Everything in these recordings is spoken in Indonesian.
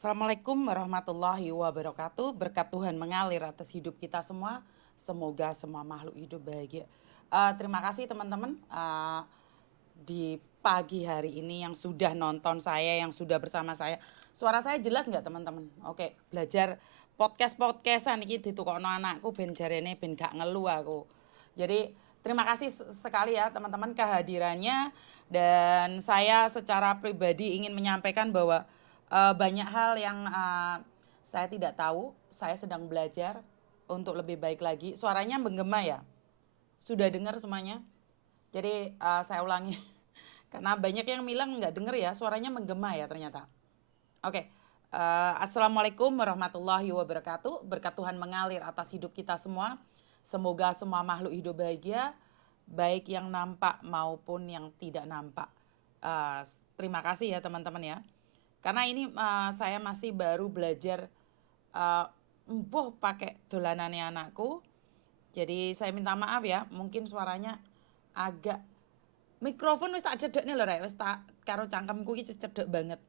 Assalamualaikum warahmatullahi wabarakatuh. Berkat Tuhan mengalir atas hidup kita semua. Semoga semua makhluk hidup bahagia. Terima kasih teman-teman di pagi hari ini yang sudah nonton saya, yang sudah bersama saya. Suara saya jelas nggak teman-teman? Oke, belajar podcastan iki ditukokno anakku ben jarene ben gak ngeluh aku. Jadi terima kasih sekali ya teman-teman kehadirannya, dan saya secara pribadi ingin menyampaikan bahwa banyak hal yang saya tidak tahu. Saya sedang belajar untuk lebih baik lagi. Suaranya menggema ya? Sudah dengar semuanya? Jadi saya ulangi. Karena banyak yang bilang nggak dengar ya, suaranya menggema ya ternyata. Oke, Assalamualaikum warahmatullahi wabarakatuh. Berkat Tuhan mengalir atas hidup kita semua. Semoga semua makhluk hidup bahagia, baik yang nampak maupun yang tidak nampak. Terima kasih ya teman-teman ya. Karena ini saya masih baru belajar empuh pakai dolanannya anakku. Jadi saya minta maaf ya, mungkin suaranya agak, mikrofon wis tak cedekne lho rek, wis tak karo cangkemku iki cedek banget.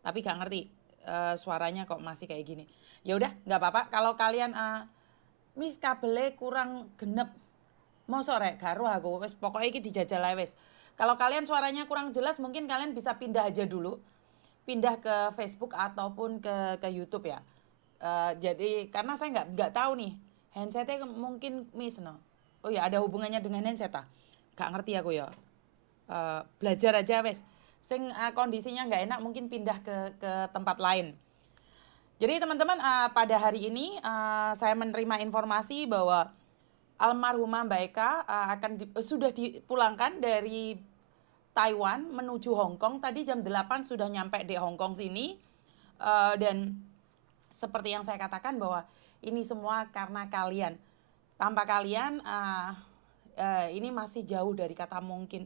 Tapi gak ngerti suaranya kok masih kayak gini. Ya udah, nggak apa-apa. Kalau kalian mis kabelnya kurang genep, mosok rek karo aku wis pokoknya iki dijajal ae wis. Kalau kalian suaranya kurang jelas, mungkin kalian bisa pindah aja dulu. Pindah ke Facebook ataupun ke YouTube ya. Jadi karena saya nggak tahu nih, handsetnya mungkin miss no. Oh ya, ada hubungannya dengan handset ah. Gak ngerti aku ya. Belajar aja wes. Sing kondisinya nggak enak mungkin pindah ke tempat lain. Jadi teman-teman, pada hari ini saya menerima informasi bahwa almarhumah Mbak Eka sudah dipulangkan dari Taiwan menuju Hong Kong. Tadi jam 8 sudah nyampe di Hong Kong sini. Dan seperti yang saya katakan bahwa ini semua karena kalian. Tanpa kalian ini masih jauh dari kata mungkin.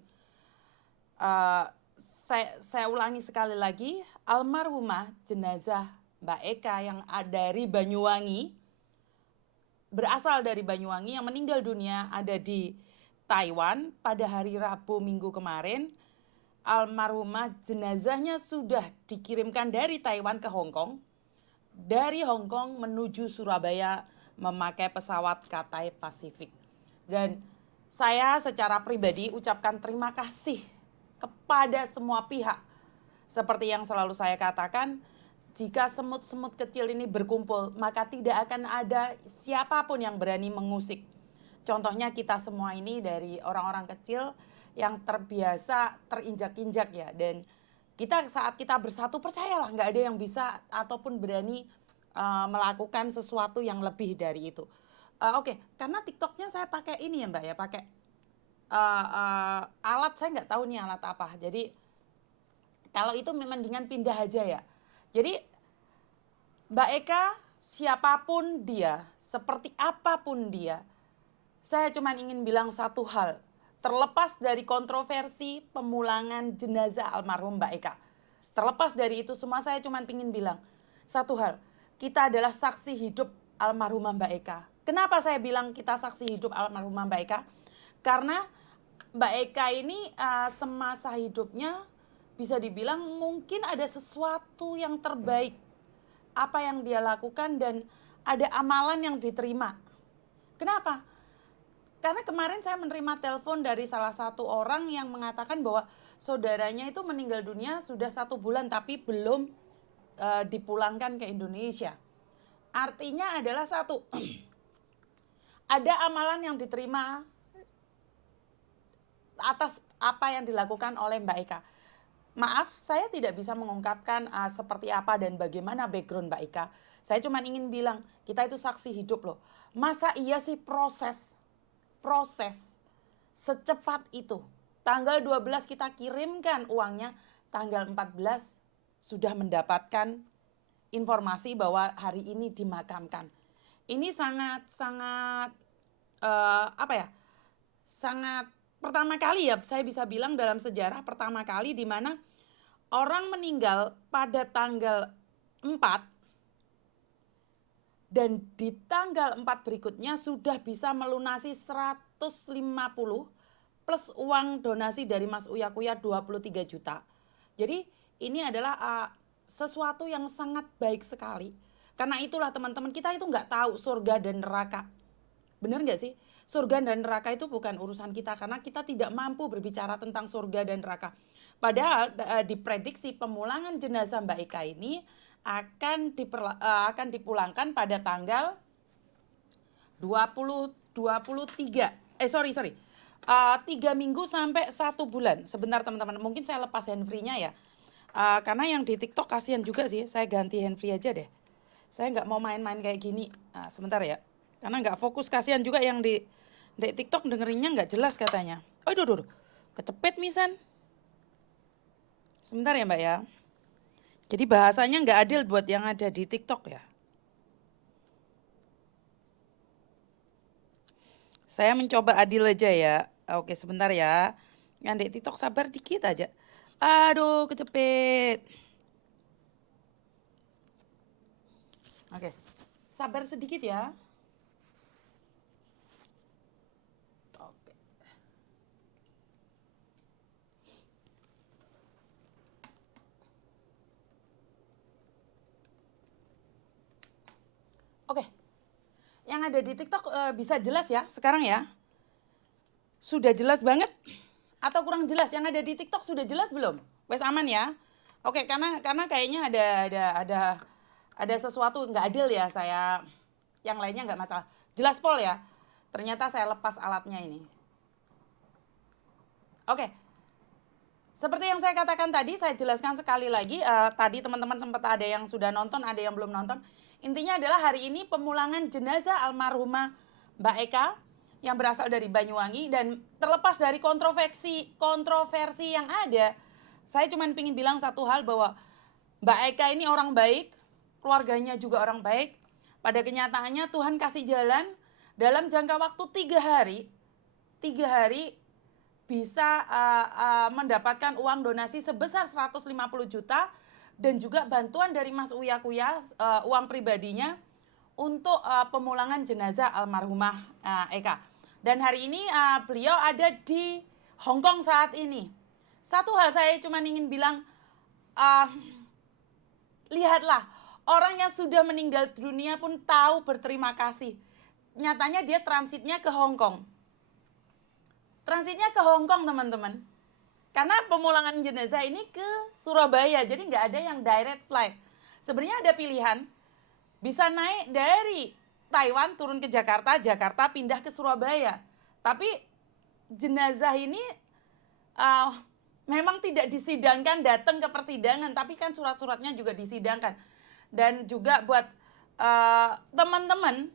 Saya ulangi sekali lagi, almarhumah jenazah Mbak Eka yang dari Banyuwangi, berasal dari Banyuwangi, yang meninggal dunia ada di Taiwan pada hari Rabu minggu kemarin. Almarhumah jenazahnya sudah dikirimkan dari Taiwan ke Hong Kong. Dari Hong Kong menuju Surabaya memakai pesawat Cathay Pacific. Dan saya secara pribadi ucapkan terima kasih kepada semua pihak. Seperti yang selalu saya katakan, jika semut-semut kecil ini berkumpul, maka tidak akan ada siapapun yang berani mengusik. Contohnya kita semua ini dari orang-orang kecil yang terbiasa terinjak-injak ya. Dan kita saat kita bersatu, percayalah nggak ada yang bisa ataupun berani melakukan sesuatu yang lebih dari itu. Oke, karena TikToknya saya pakai ini ya Mbak ya, pakai alat, saya nggak tahu nih alat apa. Jadi kalau itu mendingan pindah aja ya. Jadi Mbak Eka, siapapun dia, seperti apapun dia, saya cuma ingin bilang satu hal. Terlepas dari kontroversi pemulangan jenazah almarhum Mbak Eka, terlepas dari itu semua, saya cuma ingin bilang satu hal. Kita adalah saksi hidup almarhumah Mbak Eka. Kenapa saya bilang kita saksi hidup almarhumah Mbak Eka? Karena Mbak Eka ini semasa hidupnya bisa dibilang mungkin ada sesuatu yang terbaik apa yang dia lakukan, dan ada amalan yang diterima. Kenapa? Karena kemarin saya menerima telepon dari salah satu orang yang mengatakan bahwa saudaranya itu meninggal dunia sudah 1 bulan tapi belum dipulangkan ke Indonesia. Artinya adalah satu, ada amalan yang diterima atas apa yang dilakukan oleh Mbak Eka. Maaf, saya tidak bisa mengungkapkan seperti apa dan bagaimana background Mbak Eka. Saya cuma ingin bilang, kita itu saksi hidup loh. Masa iya sih proses secepat itu. Tanggal 12 kita kirimkan uangnya, tanggal 14 sudah mendapatkan informasi bahwa hari ini dimakamkan. Ini sangat apa ya? Sangat pertama kali ya, saya bisa bilang dalam sejarah pertama kali di mana orang meninggal pada tanggal 4 dan di tanggal 4 berikutnya sudah bisa melunasi 150 plus uang donasi dari Mas Uya Kuya 23 juta. Jadi ini adalah sesuatu yang sangat baik sekali. Karena itulah teman-teman, kita itu nggak tahu surga dan neraka. Benar nggak sih? Surga dan neraka itu bukan urusan kita karena kita tidak mampu berbicara tentang surga dan neraka. Padahal diprediksi pemulangan jenazah Mbak Eka ini akan dipulangkan pada tanggal 23 3 minggu sampai 1 bulan. Sebentar teman-teman, mungkin saya lepas handfree-nya ya. Karena yang di TikTok kasihan juga sih, saya ganti handfree aja deh. Saya nggak mau main-main kayak gini. Sebentar ya, karena nggak fokus, kasihan juga yang di TikTok dengerinnya nggak jelas katanya. Oh, aduh, kecepet misan. Sebentar ya Mbak ya. Jadi bahasanya nggak adil buat yang ada di TikTok ya. Saya mencoba adil aja ya. Oke, sebentar ya. Yang di TikTok sabar dikit aja. Aduh, kecepet. Oke, sabar sedikit ya. Oke. Oke. Yang ada di TikTok bisa jelas ya sekarang ya? Sudah jelas banget? Atau kurang jelas? Yang ada di TikTok sudah jelas belum? Wes aman ya? Oke, karena kayaknya ada sesuatu nggak adil ya saya. Yang lainnya nggak masalah. Jelas Pol ya? Ternyata saya lepas alatnya ini. Oke. Seperti yang saya katakan tadi, saya jelaskan sekali lagi. Tadi teman-teman sempat ada yang sudah nonton, ada yang belum nonton. Intinya adalah hari ini pemulangan jenazah almarhumah Mbak Eka yang berasal dari Banyuwangi, dan terlepas dari kontroversi yang ada, saya cuma ingin bilang satu hal, bahwa Mbak Eka ini orang baik, keluarganya juga orang baik. Pada kenyataannya Tuhan kasih jalan dalam jangka waktu 3 hari bisa mendapatkan uang donasi sebesar 150 juta dan juga bantuan dari Mas Uya Kuya, uang pribadinya untuk pemulangan jenazah almarhumah Eka. Dan hari ini beliau ada di Hong Kong saat ini. Satu hal saya cuma ingin bilang, lihatlah, orang yang sudah meninggal dunia pun tahu berterima kasih. Nyatanya dia transitnya ke Hong Kong. Transitnya ke Hong Kong teman-teman. Karena pemulangan jenazah ini ke Surabaya, jadi nggak ada yang direct flight. Sebenarnya ada pilihan, bisa naik dari Taiwan turun ke Jakarta, Jakarta pindah ke Surabaya. Tapi jenazah ini memang tidak disidangkan datang ke persidangan, tapi kan surat-suratnya juga disidangkan. Dan juga buat teman-teman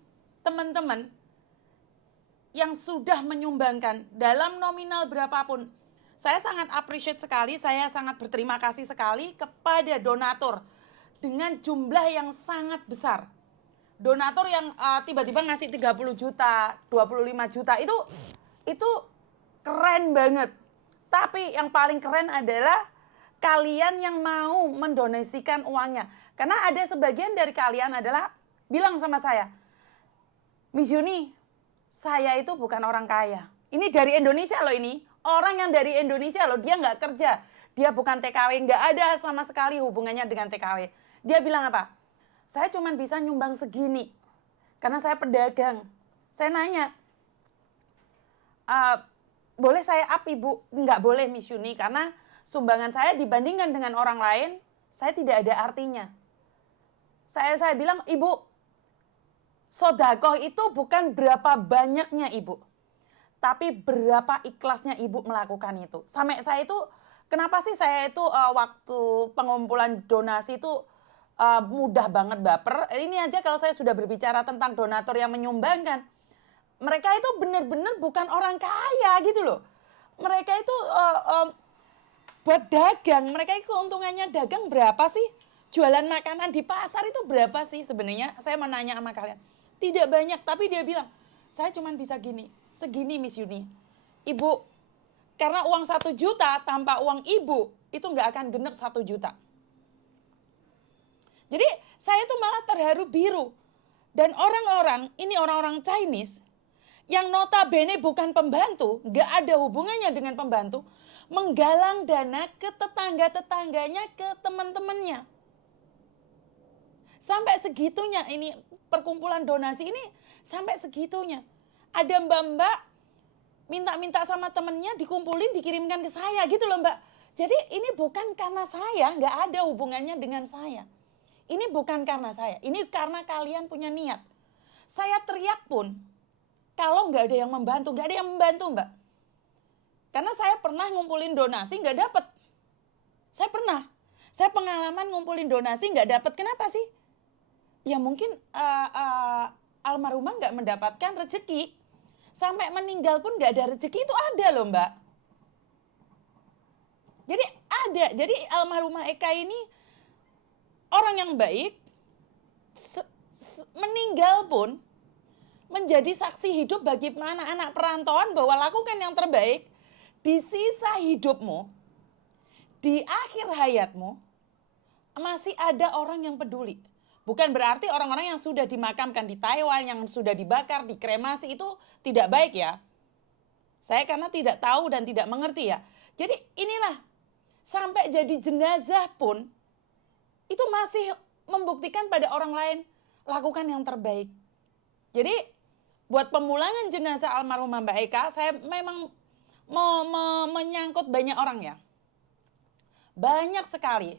yang sudah menyumbangkan dalam nominal berapapun, saya sangat appreciate sekali, saya sangat berterima kasih sekali kepada donatur dengan jumlah yang sangat besar. Donatur yang tiba-tiba ngasih 30 juta, 25 juta, itu keren banget. Tapi yang paling keren adalah kalian yang mau mendonasikan uangnya. Karena ada sebagian dari kalian adalah bilang sama saya, Miss Yuni, saya itu bukan orang kaya. Ini dari Indonesia loh ini. Orang yang dari Indonesia loh, dia nggak kerja. Dia bukan TKW, nggak ada sama sekali hubungannya dengan TKW. Dia bilang apa? Saya cuma bisa nyumbang segini. Karena saya pedagang. Saya nanya, boleh saya up Ibu? Nggak boleh Miss Yuni, karena sumbangan saya dibandingkan dengan orang lain, saya tidak ada artinya. Saya bilang, Ibu, sodakoh itu bukan berapa banyaknya Ibu, tapi berapa ikhlasnya Ibu melakukan itu. Sampai saya itu, kenapa sih saya itu waktu pengumpulan donasi itu mudah banget baper. Ini aja kalau saya sudah berbicara tentang donatur yang menyumbangkan, mereka itu benar-benar bukan orang kaya gitu loh. Mereka itu buat dagang, mereka itu keuntungannya dagang berapa sih? Jualan makanan di pasar itu berapa sih sebenarnya? Saya mau nanya sama kalian. Tidak banyak, tapi dia bilang, saya cuma bisa segini Miss Yuni. Ibu, karena uang 1 juta tanpa uang Ibu, itu nggak akan genep 1 juta. Jadi saya tuh malah terharu biru. Dan orang-orang, ini orang-orang Chinese, yang notabene bukan pembantu, nggak ada hubungannya dengan pembantu, menggalang dana ke tetangga-tetangganya, ke teman-temannya. Sampai segitunya ini perkumpulan donasi ini sampai segitunya. Ada mbak-mbak minta-minta sama temennya dikumpulin dikirimkan ke saya gitu loh Mbak. Jadi ini bukan karena saya, nggak ada hubungannya dengan saya. Ini bukan karena saya, ini karena kalian punya niat. Saya teriak pun, kalau nggak ada yang membantu, nggak ada yang membantu Mbak. Karena saya pernah ngumpulin donasi nggak dapet. Saya pengalaman ngumpulin donasi nggak dapet. Kenapa sih? Ya mungkin almarhumah nggak mendapatkan rezeki. Sampai meninggal pun nggak ada rezeki, itu ada loh Mbak. Jadi ada, jadi almarhumah Eka ini orang yang baik, meninggal pun menjadi saksi hidup bagi anak-anak perantauan bahwa lakukan yang terbaik di sisa hidupmu, di akhir hayatmu, masih ada orang yang peduli. Bukan berarti orang-orang yang sudah dimakamkan di Taiwan, yang sudah dibakar, dikremasi itu tidak baik ya. Saya karena tidak tahu dan tidak mengerti ya. Jadi inilah, sampai jadi jenazah pun, itu masih membuktikan pada orang lain, lakukan yang terbaik. Jadi buat pemulangan jenazah almarhumah Mbak Eka, saya memang menyangkut banyak orang ya. Banyak sekali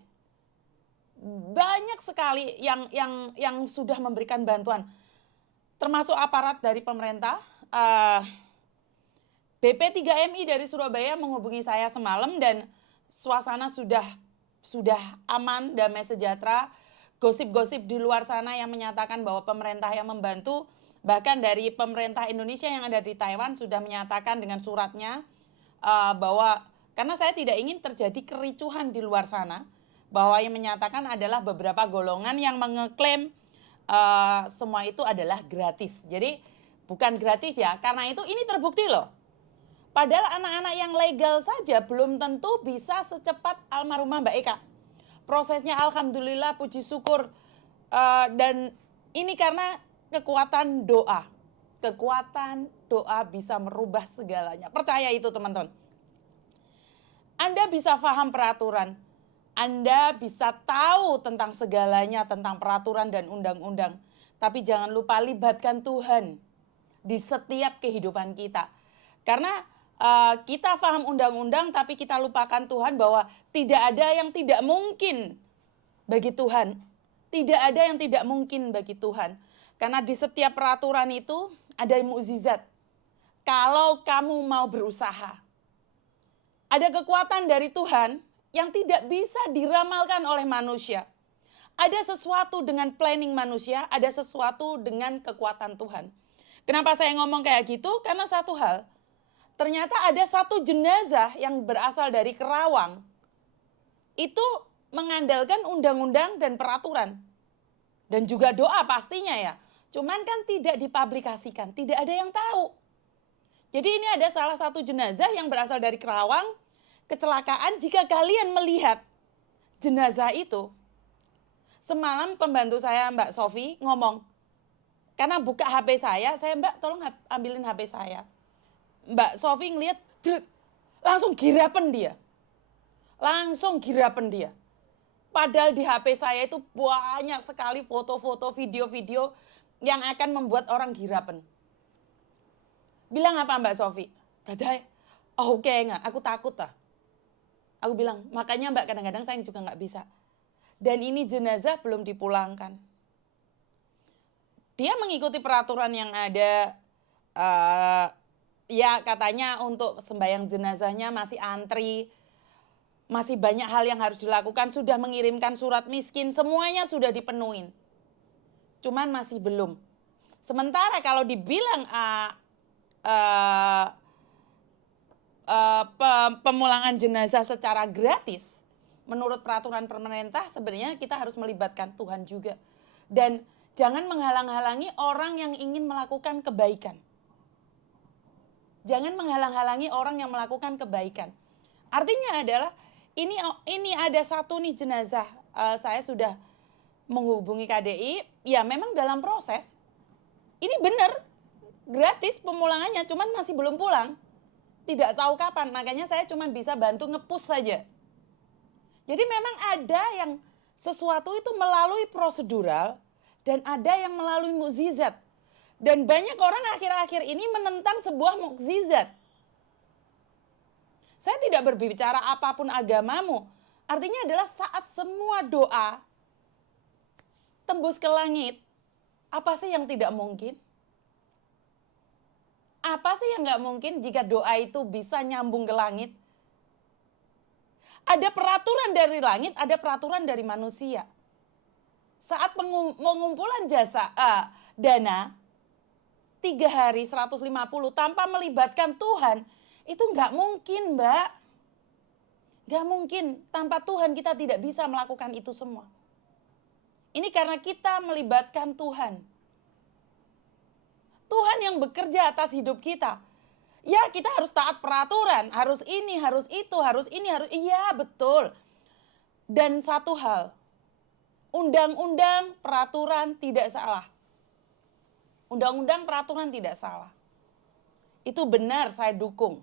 yang sudah memberikan bantuan, termasuk aparat dari pemerintah. BP3MI dari Surabaya menghubungi saya semalam dan suasana sudah aman, damai sejahtera. Gosip-gosip di luar sana yang menyatakan bahwa pemerintah yang membantu, bahkan dari pemerintah Indonesia yang ada di Taiwan sudah menyatakan dengan suratnya bahwa, karena saya tidak ingin terjadi kericuhan di luar sana, bahwa yang menyatakan adalah beberapa golongan yang mengeklaim semua itu adalah gratis. Jadi bukan gratis ya, karena itu ini terbukti loh. Padahal anak-anak yang legal saja belum tentu bisa secepat almarhumah Mbak Eka. Prosesnya alhamdulillah, puji syukur, dan ini karena kekuatan doa. Kekuatan doa bisa merubah segalanya. Percaya itu teman-teman. Anda bisa paham peraturan, Anda bisa tahu tentang segalanya, tentang peraturan dan undang-undang. Tapi jangan lupa libatkan Tuhan di setiap kehidupan kita. Karena kita paham undang-undang tapi kita lupakan Tuhan, bahwa tidak ada yang tidak mungkin bagi Tuhan. Tidak ada yang tidak mungkin bagi Tuhan. Karena di setiap peraturan itu ada mukjizat. Kalau kamu mau berusaha. Ada kekuatan dari Tuhan yang tidak bisa diramalkan oleh manusia. Ada sesuatu dengan planning manusia, ada sesuatu dengan kekuatan Tuhan. Kenapa saya ngomong kayak gitu? Karena satu hal, ternyata ada satu jenazah yang berasal dari Kerawang, itu mengandalkan undang-undang dan peraturan. Dan juga doa pastinya ya. Cuman kan tidak dipublikasikan, tidak ada yang tahu. Jadi ini ada salah satu jenazah yang berasal dari Kerawang, kecelakaan. Jika kalian melihat jenazah itu, semalam pembantu saya Mbak Sofi ngomong, karena buka HP saya Mbak tolong ambilin HP saya. Mbak Sofi ngeliat, langsung girapen dia. Padahal di HP saya itu banyak sekali foto-foto, video-video yang akan membuat orang girapen. Bilang apa Mbak Sofi? Dadai, oke nggak, aku takut lah. Aku bilang, makanya Mbak kadang-kadang saya juga nggak bisa. Dan ini jenazah belum dipulangkan. Dia mengikuti peraturan yang ada, ya katanya untuk sembahyang jenazahnya masih antri, masih banyak hal yang harus dilakukan, sudah mengirimkan surat miskin, semuanya sudah dipenuhin. Cuman masih belum. Sementara kalau dibilang pemulangan jenazah secara gratis, menurut peraturan pemerintah sebenarnya kita harus melibatkan Tuhan juga. Dan jangan menghalang-halangi orang yang ingin melakukan kebaikan. Jangan menghalang-halangi orang yang melakukan kebaikan. Artinya adalah ini ada satu nih jenazah, saya sudah menghubungi KDI, ya memang dalam proses. Ini benar gratis pemulangannya, cuman masih belum pulang. Tidak tahu kapan, makanya saya cuma bisa bantu nge-push saja. Jadi memang ada yang sesuatu itu melalui prosedural dan ada yang melalui mukjizat. Dan banyak orang akhir-akhir ini menentang sebuah mukjizat. Saya tidak berbicara apapun agamamu. Artinya adalah saat semua doa tembus ke langit, apa sih yang tidak mungkin? Apa sih yang nggak mungkin jika doa itu bisa nyambung ke langit? Ada peraturan dari langit, ada peraturan dari manusia. Saat pengumpulan dana, 3 hari 150 tanpa melibatkan Tuhan, itu nggak mungkin, Mbak. Nggak mungkin, tanpa Tuhan kita tidak bisa melakukan itu semua. Ini karena kita melibatkan Tuhan. Tuhan yang bekerja atas hidup kita. Ya, kita harus taat peraturan, harus ini, harus itu, harus ini, harus iya, betul. Dan satu hal, undang-undang peraturan tidak salah. Undang-undang peraturan tidak salah. Itu benar, saya dukung.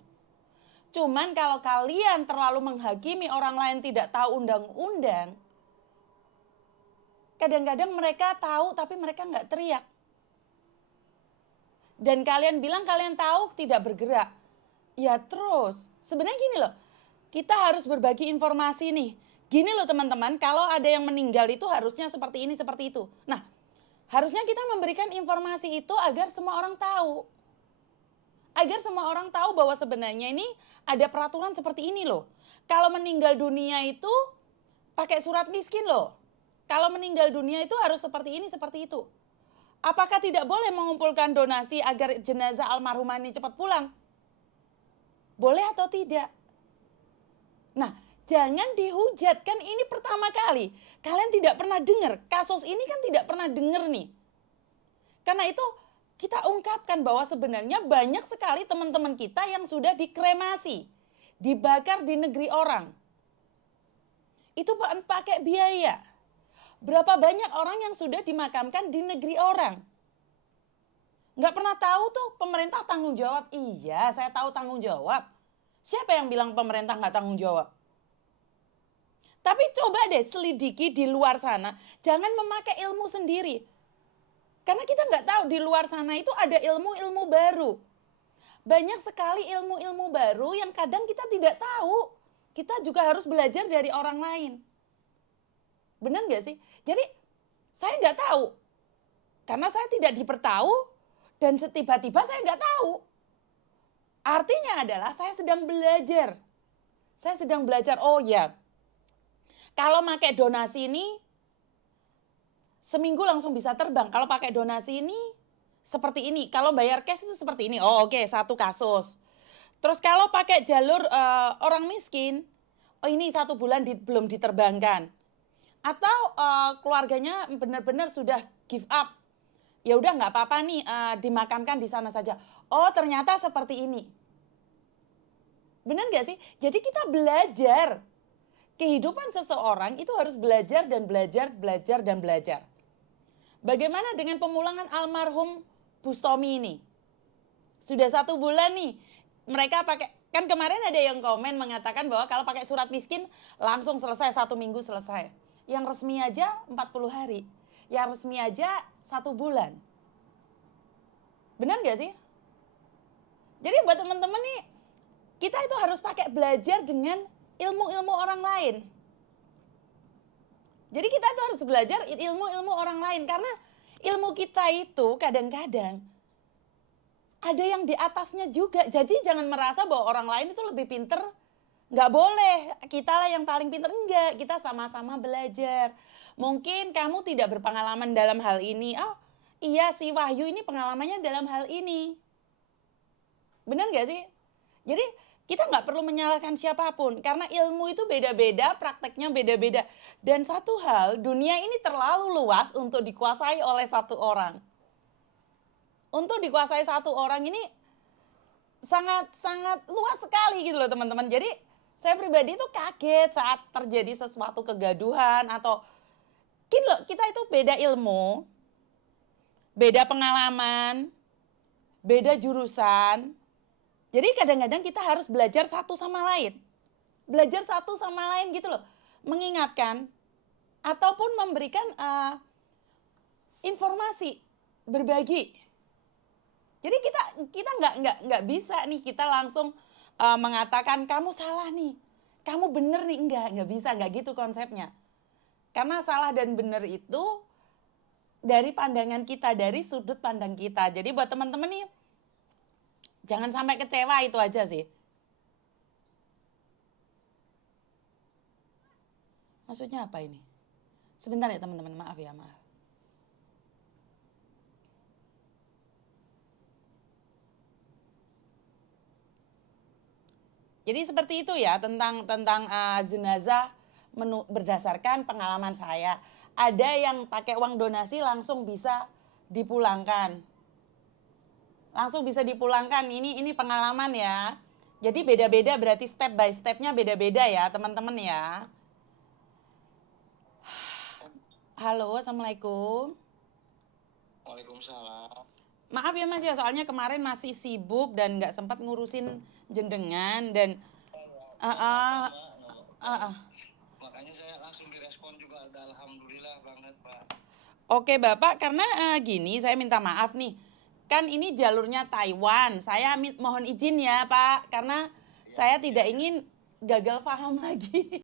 Cuman kalau kalian terlalu menghakimi orang lain tidak tahu undang-undang, kadang-kadang mereka tahu tapi mereka nggak teriak. Dan kalian bilang kalian tahu tidak bergerak. Ya terus, sebenarnya gini loh, kita harus berbagi informasi nih. Gini loh teman-teman, kalau ada yang meninggal itu harusnya seperti ini, seperti itu. Nah, harusnya kita memberikan informasi itu agar semua orang tahu. Agar semua orang tahu bahwa sebenarnya ini ada peraturan seperti ini loh. Kalau meninggal dunia itu pakai surat miskin loh. Kalau meninggal dunia itu harus seperti ini, seperti itu. Apakah tidak boleh mengumpulkan donasi agar jenazah almarhumah ini cepat pulang? Boleh atau tidak? Nah, jangan dihujat, kan ini pertama kali. Kalian tidak pernah dengar, kasus ini kan tidak pernah dengar nih. Karena itu kita ungkapkan bahwa sebenarnya banyak sekali teman-teman kita yang sudah dikremasi, dibakar di negeri orang. Itu pakai biaya. Berapa banyak orang yang sudah dimakamkan di negeri orang? Nggak pernah tahu tuh pemerintah tanggung jawab. Iya, saya tahu tanggung jawab. Siapa yang bilang pemerintah nggak tanggung jawab? Tapi coba deh selidiki di luar sana. Jangan memakai ilmu sendiri. Karena kita nggak tahu di luar sana itu ada ilmu-ilmu baru. Banyak sekali ilmu-ilmu baru yang kadang kita tidak tahu. Kita juga harus belajar dari orang lain. Benar nggak sih? Jadi saya nggak tahu. Karena saya tidak diberitahu dan tiba-tiba saya nggak tahu. Artinya adalah saya sedang belajar. Saya sedang belajar, oh ya, kalau pakai donasi ini seminggu langsung bisa terbang. Kalau pakai donasi ini seperti ini. Kalau bayar cash itu seperti ini. Oh oke, satu kasus. Terus kalau pakai jalur orang miskin, oh ini 1 bulan belum diterbangkan. Atau keluarganya benar-benar sudah give up. Ya udah nggak apa-apa nih dimakamkan di sana saja. Oh ternyata seperti ini. Benar nggak sih? Jadi kita belajar. Kehidupan seseorang itu harus belajar dan belajar, belajar dan belajar. Bagaimana dengan pemulangan almarhum Bustomi ini? Sudah 1 bulan nih. Mereka pakai, kan kemarin ada yang komen mengatakan bahwa kalau pakai surat miskin langsung selesai 1 minggu selesai. Yang resmi aja 40 hari. Yang resmi aja 1 bulan. Benar nggak sih? Jadi buat teman-teman nih, kita itu harus pakai belajar dengan ilmu-ilmu orang lain. Jadi kita tuh harus belajar ilmu-ilmu orang lain. Karena ilmu kita itu kadang-kadang ada yang di atasnya juga. Jadi jangan merasa bahwa orang lain itu lebih pinter. Nggak boleh, kita lah yang paling pinter. Enggak, kita sama-sama belajar. Mungkin kamu tidak berpengalaman dalam hal ini. Oh iya si Wahyu ini pengalamannya dalam hal ini. Benar nggak sih? Jadi kita nggak perlu menyalahkan siapapun. Karena ilmu itu beda-beda, prakteknya beda-beda. Dan satu hal, dunia ini terlalu luas untuk dikuasai oleh 1 orang. Untuk dikuasai 1 orang ini sangat-sangat luas sekali gitu loh teman-teman. Jadi saya pribadi itu kaget saat terjadi sesuatu kegaduhan atau kita itu beda ilmu, beda pengalaman, beda jurusan. Jadi kadang-kadang kita harus belajar satu sama lain. Belajar satu sama lain gitu loh. Mengingatkan ataupun memberikan informasi, berbagi. Jadi kita nggak bisa nih kita langsung mengatakan kamu salah nih, kamu bener nih, nggak bisa, nggak gitu konsepnya. Karena salah dan benar itu dari pandangan kita, dari sudut pandang kita. Jadi buat teman-teman nih, jangan sampai kecewa, itu aja sih. Maksudnya apa ini? Sebentar ya teman-teman, maaf ya, maaf. Jadi seperti itu ya tentang jenazah berdasarkan pengalaman saya. Ada yang pakai uang donasi langsung bisa dipulangkan. Langsung bisa dipulangkan. Ini pengalaman ya. Jadi beda-beda, berarti step by stepnya beda-beda ya teman-teman ya. Halo, assalamualaikum. Waalaikumsalam. Maaf ya Mas ya, soalnya kemarin masih sibuk dan nggak sempat ngurusin jendengan dan Makanya saya langsung direspon juga, alhamdulillah banget Pak. Oke Bapak, karena gini saya minta maaf nih. Kan ini jalurnya Taiwan. Saya mohon izin ya Pak, karena saya tidak ingin gagal paham lagi.